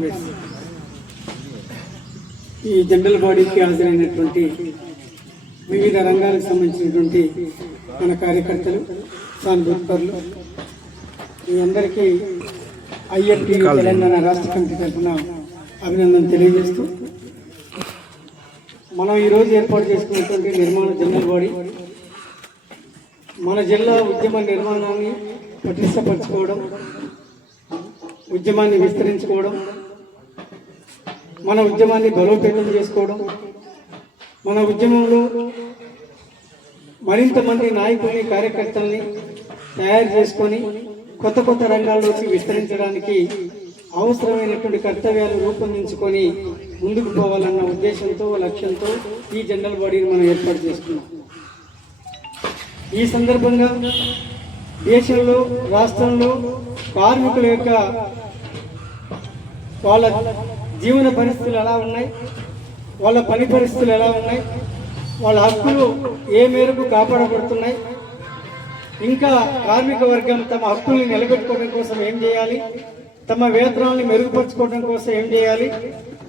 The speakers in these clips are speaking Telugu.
కాంగ్రెస్ ఈ జనరల్ బాడీకి హాజరైనటువంటి వివిధ రంగాలకు సంబంధించినటువంటి మన కార్యకర్తలు, సానుభూతిపరులు, మీ అందరికీ ఐఎన్టీ తెలంగాణ రాష్ట్ర కమిటీ తరఫున అభినందన తెలియజేస్తూ, మనం ఈరోజు ఏర్పాటు చేసుకున్నటువంటి నిర్మాణ జనరల్ బాడీ మన జిల్లా ఉద్యమ నిర్మాణాన్ని పటిష్టపరచుకోవడం, ఉద్యమాన్ని విస్తరించుకోవడం, మన ఉద్యమాన్ని బలోపేతం చేసుకోవడం, మన ఉద్యమంలో మరింత మంది నాయకుల్ని, కార్యకర్తల్ని తయారు చేసుకొని కొత్త కొత్త రంగాల్లోకి విస్తరించడానికి అవసరమైనటువంటి కర్తవ్యాలు రూపొందించుకొని ముందుకు పోవాలన్న ఉద్దేశంతో, లక్ష్యంతో ఈ జనరల్ బాడీని మనం ఏర్పాటు చేసుకున్నాం. ఈ సందర్భంగా దేశంలో, రాష్ట్రంలో కార్మికుల యొక్క వాళ్ళ జీవన పరిస్థితులు ఎలా ఉన్నాయి, వాళ్ళ పని పరిస్థితులు ఎలా ఉన్నాయి, వాళ్ళ హక్కులు ఏ మేరకు కాపాడబడుతున్నాయి, ఇంకా కార్మిక వర్గం తమ హక్కుల్ని నిలబెట్టుకోవడం కోసం ఏం చేయాలి, తమ వేతనాలను మెరుగుపరచుకోవడం కోసం ఏం చేయాలి,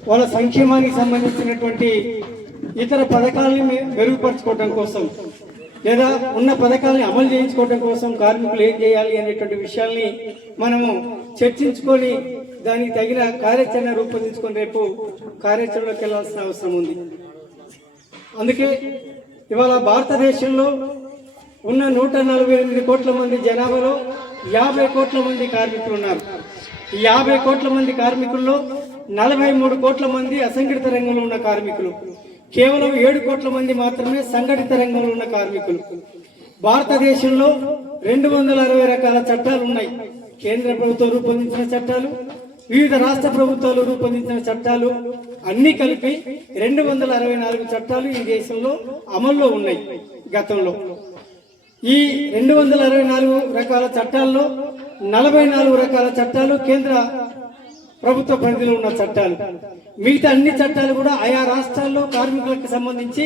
వాళ్ళ సంక్షేమానికి సంబంధించినటువంటి ఇతర పథకాలని మెరుగుపరచుకోవడం కోసం లేదా ఉన్న పథకాలని అమలు చేయించుకోవడం కోసం కార్మికులు ఏం చేయాలి అనేటువంటి విషయాల్ని మనము చర్చించుకొని దానికి తగిన కార్యాచరణ రూపొందించుకొని రేపు కార్యాచరణలోకి వెళ్లాల్సిన అవసరం ఉంది. అందుకే ఇవాళ భారతదేశంలో ఉన్న 148 కోట్ల మంది జనాభాలో 50 కోట్ల మంది కార్మికులు ఉన్నారు. ఈ 50 కోట్ల మంది కార్మికుల్లో 43 కోట్ల మంది అసంఘటిత రంగంలో ఉన్న కార్మికులు, కేవలం 7 కోట్ల మంది మాత్రమే సంఘటిత రంగంలో ఉన్న కార్మికులు. భారతదేశంలో 260 రకాల చట్టాలు ఉన్నాయి. కేంద్ర ప్రభుత్వం రూపొందించిన చట్టాలు, వివిధ రాష్ట్ర ప్రభుత్వాలు రూపొందించిన చట్టాలు అన్ని కలిపి 264 చట్టాలు ఈ దేశంలో అమల్లో ఉన్నాయి. గతంలో ఈ 264 రకాల చట్టాల్లో 44 రకాల చట్టాలు కేంద్ర ప్రభుత్వ పరిధిలో ఉన్న చట్టాలు. మిగతా అన్ని చట్టాలు కూడా ఆయా రాష్ట్రాల్లో కార్మికులకు సంబంధించి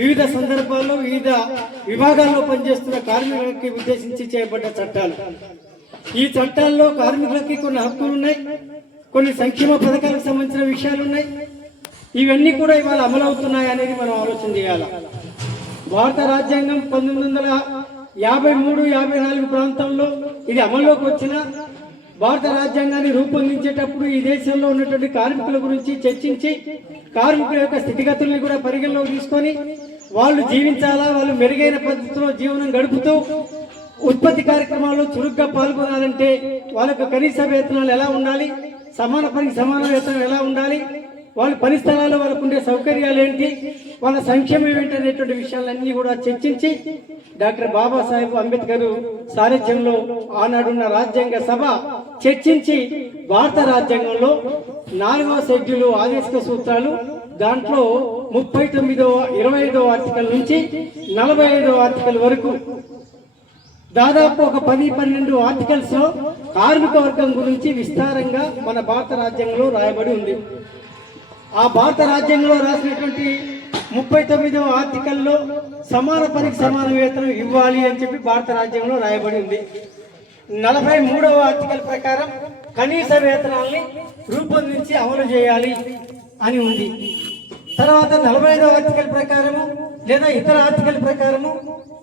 వివిధ సందర్భాల్లో వివిధ విభాగాల్లో పనిచేస్తున్న కార్మికులకి ఉద్దేశించి చేయబడ్డ చట్టాలు. ఈ చట్టాల్లో కార్మికులకి కొన్ని హక్కులు ఉన్నాయి, కొన్ని సంక్షేమ పథకాలకు సంబంధించిన విషయాలు ఉన్నాయి. ఇవన్నీ కూడా ఇవాళ అమలు అవుతున్నాయి అనేది మనం ఆలోచన చేయాలి. భారత రాజ్యాంగం 1953-54 ప్రాంతంలో ఇది అమల్లోకి వచ్చిన భారత రాజ్యాంగాన్ని రూపొందించేటప్పుడు ఈ దేశంలో ఉన్నటువంటి కార్మికుల గురించి చర్చించి కార్మికుల యొక్క స్థితిగతుల్ని కూడా పరిగణలోకి తీసుకొని వాళ్ళు జీవించాలా, వాళ్ళు మెరుగైన పద్ధతిలో జీవనం గడుపుతూ ఉత్పత్తి కార్యక్రమాల్లో చురుగ్గా పాల్గొనాలంటే వాళ్ళకు కనీస వేతనాలు ఎలా ఉండాలి, సమాన పనికి సమాన వేతనం ఎలా ఉండాలి, వాళ్ళ పని స్థలాల్లో వాళ్ళకు ఉండే సౌకర్యాలు ఏంటి, వాళ్ళ సంక్షేమం ఏంటి అనేటువంటి విషయాలన్నీ కూడా చర్చించి డాక్టర్ బాబాసాహెబ్ అంబేద్కర్ సారథ్యంలో ఆనాడున్న రాజ్యాంగ సభ చర్చించి భారత రాజ్యాంగంలో 4వ షెడ్యూలు ఆదేశిక సూత్రాలు దాంట్లో 39వ 25వ ఆర్టికల్ నుంచి 45వ ఆర్టికల్ వరకు దాదాపు ఒక 10-12 ఆర్టికల్స్ లో కార్మిక వర్గం గురించి విస్తారంగా మన భారత రాజ్యాంగంలో రాయబడి ఉంది. ఆ భారత రాజ్యాంగంలో రాసినటువంటి 39వ ఆర్టికల్లో సమాన పనికి సమాన వేతనం ఇవ్వాలి అని చెప్పి భారత రాజ్యాంగంలో రాయబడి ఉంది. 43వ ఆర్టికల్ ప్రకారం కనీస వేతనాల్ని రూపొందించి అమలు చేయాలి అని ఉంది. తర్వాత 45వ ఆర్టికల్ ప్రకారము లేదా ఇతర ఆర్టికల్ ప్రకారము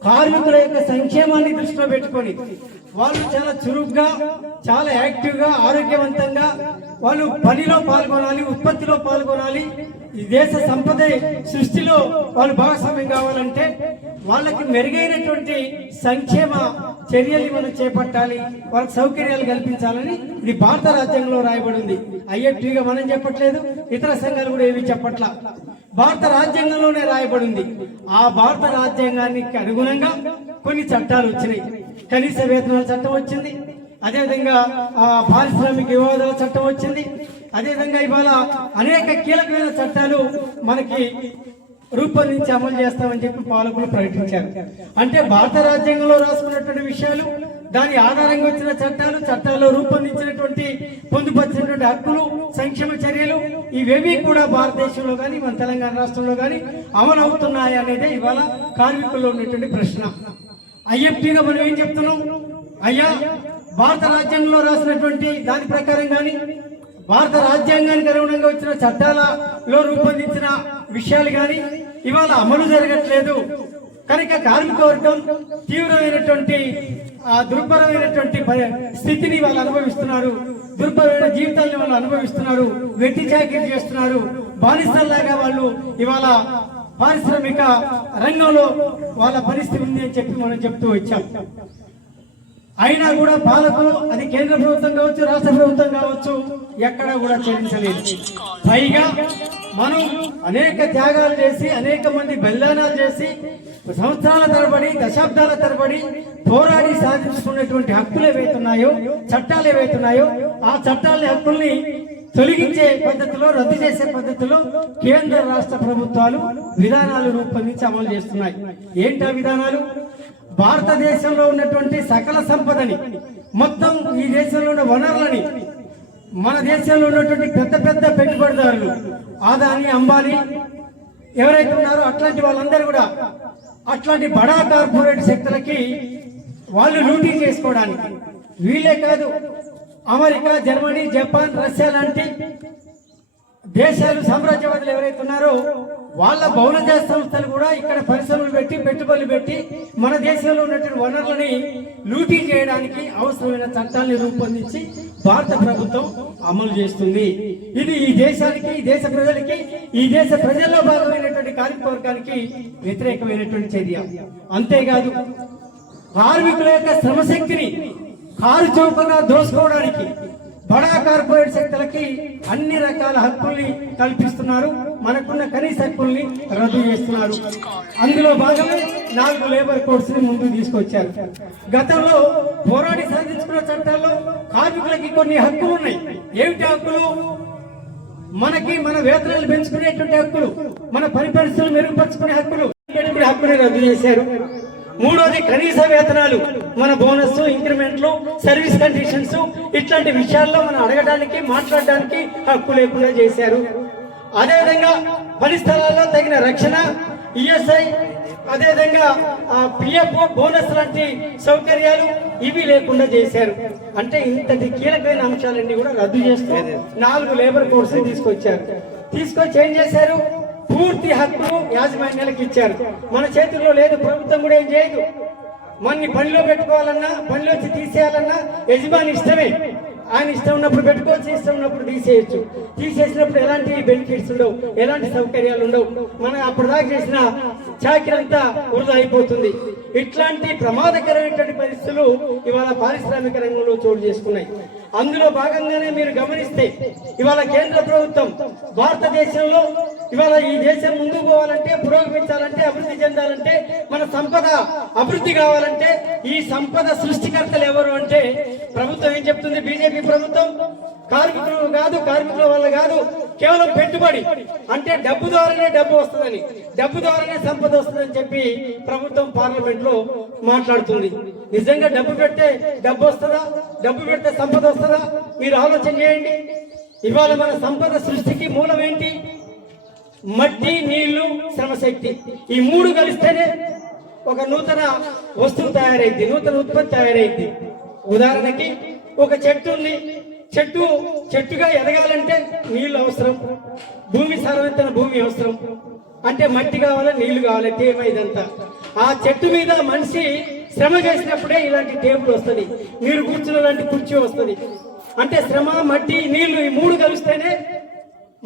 కార్మికుల యొక్క సంక్షేమాన్ని దృష్టిలో పెట్టుకొని వాళ్ళు చాలా చురుగ్గా, చాలా యాక్టివ్గా, ఆరోగ్యవంతంగా వాళ్ళు పనిలో పాల్గొనాలి, ఉత్పత్తిలో పాల్గొనాలి, ఈ దేశ సంపద సృష్టిలో వాళ్ళు భాగస్వామ్యం కావాలంటే వాళ్ళకి మెరుగైనటువంటి సంక్షేమ చర్యలు మనం చేపట్టాలి, వాళ్ళకి సౌకర్యాలు కల్పించాలని ఇది భారత రాజ్యాంగంలో రాయబడి ఉంది. ఐఎఫ్టీగా మనం చెప్పట్లేదు, ఇతర సంఘాలు కూడా ఏమీ చెప్పట్లా, భారత రాజ్యాంగంలోనే రాయబడి ఉంది. ఆ భారత రాజ్యాంగానికి అనుగుణంగా కొన్ని చట్టాలు వచ్చినాయి. కనీస వేతనాల చట్టం వచ్చింది, అదేవిధంగా పారిశ్రామిక వివాదాల చట్టం వచ్చింది, అదేవిధంగా ఇవాళ అనేక కీలకమైన చట్టాలు మనకి రూపొందించి అమలు చేస్తామని చెప్పి పాలకులు ప్రకటించారు. అంటే భారత రాజ్యాంగంలో రాసుకున్నటువంటి విషయాలు, దాని ఆధారంగా వచ్చిన చట్టాలు, చట్టాల్లో రూపొందించినటువంటి పొందుపరిచినటువంటి హక్కులు, సంక్షేమ చర్యలు ఇవేవి కూడా భారతదేశంలో కానీ మన తెలంగాణ రాష్ట్రంలో కానీ అమలు అవుతున్నాయి అనేది ఇవాళ కార్మికుల్లో ఉన్నటువంటి ప్రశ్న. ఐఎఫ్టీగా మనం ఏం చెప్తున్నాం, అయ్యా భారత రాజ్యాంగంలో రాసినటువంటి దాని ప్రకారం కానీ భారత రాజ్యాంగానికి అనుగుణంగా వచ్చిన చట్టాలలో రూపొందించిన విషయాలు కానీ ఇవాళ అమలు జరగట్లేదు కనుక కార్మిక వర్గం తీవ్రమైనటువంటి దుర్భరమైనటువంటి స్థితిని వాళ్ళు అనుభవిస్తున్నారు, దుర్భరమైన జీవితాన్ని వాళ్ళు అనుభవిస్తున్నారు, వెట్టి చాకిరీ చేస్తున్నారు, బానిసల్లాగా వాళ్ళు ఇవాళ పారిశ్రామిక రంగంలో వాళ్ళ పరిస్థితి ఉంది అని చెప్పి మనం చెప్తూ వచ్చాం. అయినా కూడా పాలకులు, అది కేంద్ర ప్రభుత్వం కావచ్చు, రాష్ట్ర ప్రభుత్వం కావచ్చు, ఎక్కడా కూడా చెల్లించలేదు. పైగా మనం అనేక త్యాగాలు చేసి, అనేక మంది బలిదానాలు చేసి, సంవత్సరాల తరబడి, దశాబ్దాల తరబడి పోరాడి సాధించుకున్నటువంటి హక్కులు ఏవైతున్నాయో, చట్టాలు ఏవైతున్నాయో, ఆ చట్టాలని, హక్కుల్ని తొలగించే పద్ధతిలో, రద్దు చేసే పద్ధతిలో కేంద్ర రాష్ట్ర ప్రభుత్వాలు విధానాలు రూపొందించి అమలు చేస్తున్నాయి. ఏంటా విధానాలు? భారతదేశంలో ఉన్నటువంటి సకల సంపదని, మొత్తం ఈ దేశంలో ఉన్న వనరులని, మన దేశంలో ఉన్నటువంటి పెద్ద పెద్ద పెట్టుబడిదారులు, ఆదాని, అంబానీ ఎవరైతే ఉన్నారో అట్లాంటి వాళ్ళందరూ కూడా అట్లాంటి బడా కార్పొరేట్ శక్తులకి వాళ్ళు లూటీ చేసుకోవడానికి, వీళ్ళే కాదు అమెరికా, జర్మనీ, జపాన్, రష్యా లాంటి దేశాలు, సామ్రాజ్యవాదులు ఎవరైతే ఉన్నారో వాళ్ళ బహుళజాత సంస్థలు కూడా ఇక్కడ పరిశ్రమలు పెట్టి, పెట్టుబడులు పెట్టి మన దేశంలో ఉన్నటువంటి వనరులని లూటీ చేయడానికి అవసరమైన చట్టాలను రూపొందించి భారత ప్రభుత్వం అమలు చేస్తుంది. ఇది ఈ దేశానికి, ఈ దేశ ప్రజలకి, ఈ దేశ ప్రజల్లో భాగమైనటువంటి కార్మిక వర్గానికి వ్యతిరేకమైనటువంటి చర్య. అంతేకాదు కార్మికుల యొక్క శ్రమశక్తిని కారు చౌకగా దోసుకోవడానికి బడా కార్పొరేట్ శక్తులకి అన్ని రకాల హక్కుల్ని కల్పిస్తున్నారు, మనకున్న కనీస హక్కుల్ని రద్దు చేస్తున్నారు. అందులో భాగమే 4 లేబర్ కోడ్స్ ని ముందుకు తీసుకొచ్చారు. గతంలో పోరాడి సాధించుకున్న చట్టాల్లో కార్మికులకి కొన్ని హక్కులు ఉన్నాయి. ఏమిటి హక్కులు? మనకి మన వేతనాలు పెంచుకునేటువంటి హక్కులు, మన పని పరిస్థితులు మెరుగుపరుచుకునే హక్కులు, హక్కుని రద్దు చేశారు. మూడోది కనీస వేతనాలు, మన బోనస్, ఇంక్రిమెంట్లు, సర్వీస్ కండిషన్స్, ఇట్లాంటి విషయాల్లో మనం అడగడానికి, మాట్లాడడానికి హక్కు లేకుండా చేశారు. అదేవిధంగా పని స్థలాల్లో తగిన రక్షణ, ఈఎస్ఐ, అదేవిధంగా పిఎఫ్, బోనస్ లాంటి సౌకర్యాలు ఇవి లేకుండా చేశారు. అంటే ఇంతటి కీలకమైన అంశాలన్నీ కూడా రద్దు చేస్తూ 4 లేబర్ కోడ్స్ తీసుకొచ్చారు. తీసుకొచ్చి ఏం చేశారు? పూర్తి హక్కును యాజమాన్యాలకు ఇచ్చారు. మన చేతుల్లో లేదు, ప్రభుత్వం కూడా ఏం చేయదు. మనని పనిలో పెట్టుకోవాలన్నా, పనిలోంచి తీసేయాలన్నా యజమాని ఇష్టమే. ఆయన ఇష్టం ఉన్నప్పుడు పెట్టుకోవచ్చు, ఇష్టం ఉన్నప్పుడు తీసేయచ్చు. తీసేసినప్పుడు ఎలాంటి బెనిఫిట్స్ ఉండవు, ఎలాంటి సౌకర్యాలు ఉండవు. మనం అప్పటిదాకా చేసిన చాకిరంతా వృధా అయిపోతుంది. ఇట్లాంటి ప్రమాదకరమైనటువంటి పరిస్థితులు ఇవాళ పారిశ్రామిక రంగంలో చోటు చేసుకున్నాయి. అందులో భాగంగానే మీరు గమనిస్తే ఇవాళ కేంద్ర ప్రభుత్వం భారతదేశంలో ఇవాళ ఈ దేశం ముందుకు పోవాలంటే, పురోగమించాలంటే, అభివృద్ధి చెందాలంటే, మన సంపద అభివృద్ధి కావాలంటే ఈ సంపద సృష్టికర్తలు ఎవరు అంటే ప్రభుత్వం ఏం చెప్తుంది? బీజేపీ ప్రభుత్వం కార్మికులు కాదు, కార్మికుల వల్ల కాదు, కేవలం పెట్టుబడి, అంటే డబ్బు ద్వారానే డబ్బు వస్తుందని, డబ్బు ద్వారానే సంపద వస్తుందని చెప్పి ప్రభుత్వం పార్లమెంట్ లో మాట్లాడుతుంది. నిజంగా డబ్బు పెడితే డబ్బు వస్తుందా? డబ్బు పెడితే సంపద వస్తుందా? మీరు ఆలోచన చేయండి. ఇవాళ మన సంపద సృష్టికి మూలం ఏంటి? మట్టి, నీళ్లు, శ్రమశక్తి. ఈ 3 కలిస్తేనే ఒక నూతన వస్తువు తయారైంది, నూతన ఉత్పత్తి తయారైంది. ఉదాహరణకి ఒక చెట్టు ఉంది, చెట్టుగా ఎదగాలంటే నీళ్లు అవసరం, భూమి సారవంతమైన భూమి అవసరం. అంటే మట్టి కావాలి, నీళ్లు కావాలి, తేమ, ఇదంతా. ఆ చెట్టు మీద మనిషి శ్రమ చేసినప్పుడే ఇలాంటి టేబుల్ వస్తుంది, మీరు కూర్చున్న లాంటి కుర్చీ వస్తుంది. అంటే శ్రమ, మట్టి, నీళ్లు, ఈ 3 కలిస్తేనే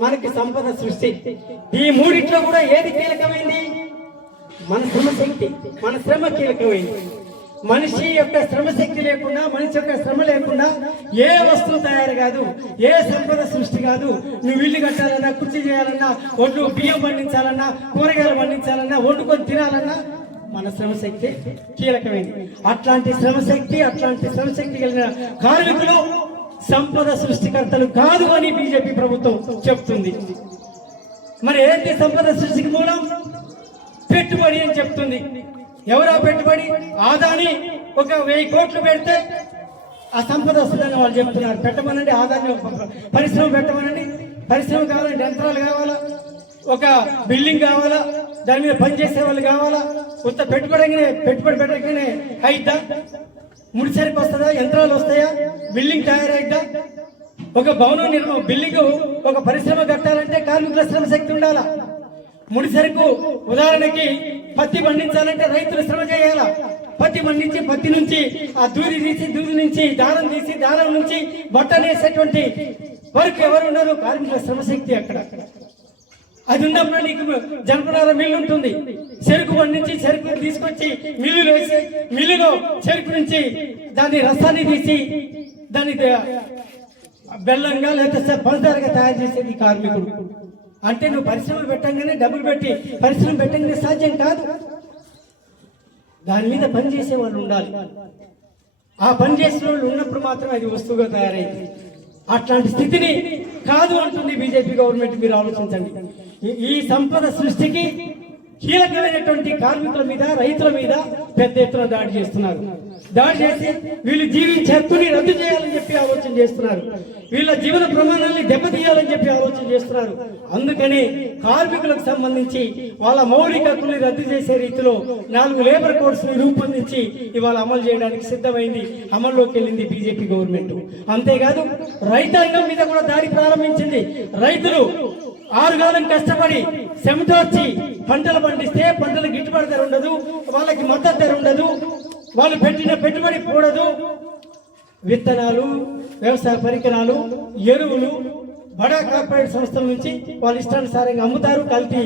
మనకి సంపద సృష్టి. ఈ 3 కూడా ఏది కీలకమైంది? మన శ్రమశక్తి, మన శ్రమ కీలకమైంది. మనిషి యొక్క శ్రమశక్తి లేకుండా, మనిషి యొక్క శ్రమ లేకుండా ఏ వస్తువు తయారు కాదు, ఏ సంపద సృష్టి కాదు. నువ్వు ఇల్లు కట్టాలన్నా, కుర్చీ చేయాలన్నా, ఒడ్లు బియ్యం పండించాలన్నా, కూరగాయలు పండించాలన్నా, వండుకొని తినాలన్నా మన శ్రమశక్తి కీలకమైంది. అట్లాంటి శ్రమశక్తి కలిగిన కార్మికులు సంపద సృష్టికర్తలు కాదు అని బీజేపీ ప్రభుత్వం చెప్తుంది. మరి ఏంటి సంపద సృష్టికి మూలం? పెట్టుబడి అని చెప్తుంది. ఎవరా పెట్టుబడి? ఆదాని ఒక 1000 కోట్లు పెడితే ఆ సంపద వస్తుందని వాళ్ళు చెప్తున్నారు. పెట్టమనండి, ఆదాని పరిశ్రమ పెట్టమనండి. పరిశ్రమ కావాలంటే యంత్రాలు కావాలా, ఒక బిల్డింగ్ కావాలా, దాని మీద పనిచేసే వాళ్ళు కావాలా. కొత్త పెట్టుబడి పెట్టగానే అయిద్దా? ముడిసరికి వస్తుందా? యంత్రాలు వస్తాయా? బిల్డింగ్ తయారైద్దా? ఒక భవనం బిల్డింగ్ ఒక పరిశ్రమ కట్టాలంటే కార్మికుల శ్రమ శక్తి ఉండాలా. ముడి సరుకు ఉదాహరణకి పత్తి పండించాలంటే రైతులు శ్రమ చేయాలా. పత్తి పండించి పత్తి నుంచి ఆ దూది తీసి దూది నుంచి దారం తీసి దారం నుంచి బట్ట నేసేటువంటి వరకు ఎవరు ఉన్నారు? కార్మికుల శ్రమశక్తి అక్కడ. అది ఉన్నప్పుడు నీకు జనపనాల మిల్లు ఉంటుంది. చెరుకు పండించి చెరుకు తీసుకొచ్చి మిల్లులో వేసి మిల్లులో చెరుకు నుంచి దాన్ని రసాన్ని తీసి దాన్ని బెల్లంగా లేకపోతే పంచదారగా తయారు చేసేది కార్మికుడు. అంటే నువ్వు పరిశ్రమ పెట్టంగానే డబ్బులు పెట్టి పరిశ్రమ పెట్టంగానే సాధ్యం కాదు. దాని మీద పనిచేసే వాళ్ళు ఉండాలి. ఆ పని చేసిన వాళ్ళు ఉన్నప్పుడు మాత్రం అది వస్తువుగా తయారైంది. అట్లాంటి స్థితిని కాదు అంటుంది బీజేపీ గవర్నమెంట్. మీరు ఆలోచించండి. ఈ సంపద సృష్టికి కీలకమైనటువంటి కార్మికుల మీద రైతుల మీద పెద్ద ఎత్తున దాడి చేస్తున్నారు. దాడి చేసి వీళ్ళు జీవించే హక్కుని రద్దు చేయాలని చెప్పి ఆలోచన చేస్తున్నారు. వీళ్ళ జీవన ప్రమాణాన్ని దెబ్బతీయాలని చెప్పి ఆలోచన చేస్తున్నారు. అందుకని కార్మికులకు సంబంధించి వాళ్ళ మౌలిక హక్కుల్ని రద్దు చేసే రీతిలో 4 లేబర్ కోడ్స్ ని రూపొందించి ఇవాళ అమలు చేయడానికి సిద్ధమైంది. అమల్లోకి వెళ్ళింది బీజేపీ గవర్నమెంట్. అంతేకాదు రైతాంగం మీద కూడా దాడి ప్రారంభించింది. రైతులు 6 కాలం కష్టపడి చెమటోర్చి పంటలు పండిస్తే పంటలు గిట్టుబాటు ధర ఉండదు, వాళ్ళకి మద్దతు ధర ఉండదు, వాళ్ళు పెట్టిన పెట్టుబడి కూడదు. విత్తనాలు, వ్యవసాయ పరికరాలు, ఎరువులు బడా కార్పొరేట్ సంస్థల నుంచి వాళ్ళు ఇష్టానుసారంగా అమ్ముతారు. కల్తీ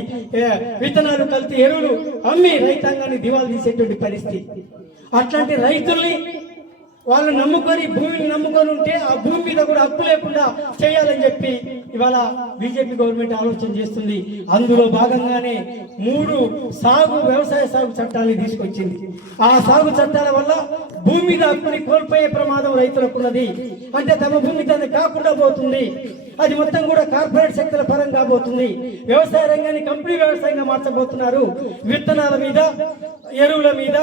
విత్తనాలు, కల్తీ ఎరువులు అమ్మి రైతాంగాన్ని దివాలు తీసేటువంటి పరిస్థితి. అట్లాంటి రైతుల్ని వాళ్ళు నమ్ముకొని భూమిని నమ్ముకొని ఉంటే ఆ భూమి మీద కూడా హక్కు లేకుండా చేయాలని చెప్పి ఇవాళ బీజేపీ గవర్నమెంట్ ఆలోచన చేస్తుంది. అందులో భాగంగానే 3 వ్యవసాయ సాగు చట్టాలను తీసుకొచ్చింది. ఆ సాగు చట్టాల వల్ల భూమి మీద హక్కుని కోల్పోయే ప్రమాదం రైతులకు ఉన్నది. అంటే తమ భూమి తన కాకుండా పోతుంది. అది మొత్తం కూడా కార్పొరేట్ శక్తుల పరంగా పోతుంది. వ్యవసాయ రంగాన్ని కంపెనీ వ్యవసాయంగా మార్చబోతున్నారు. విత్తనాల మీద, ఎరువుల మీద,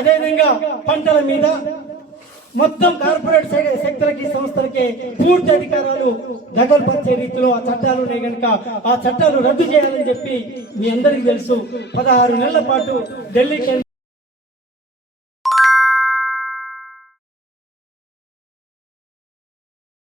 అదేవిధంగా పంటల మీద మొత్తం కార్పొరేట్ శక్తులకి సంస్థలకి పూర్తి అధికారాలు దగల్పరిచే రీతిలో ఆ చట్టాలు ఉన్నాయి కనుక ఆ చట్టాలు రద్దు చేయాలని చెప్పి మీ అందరికీ తెలుసు. 16 నెలల పాటు ఢిల్లీకి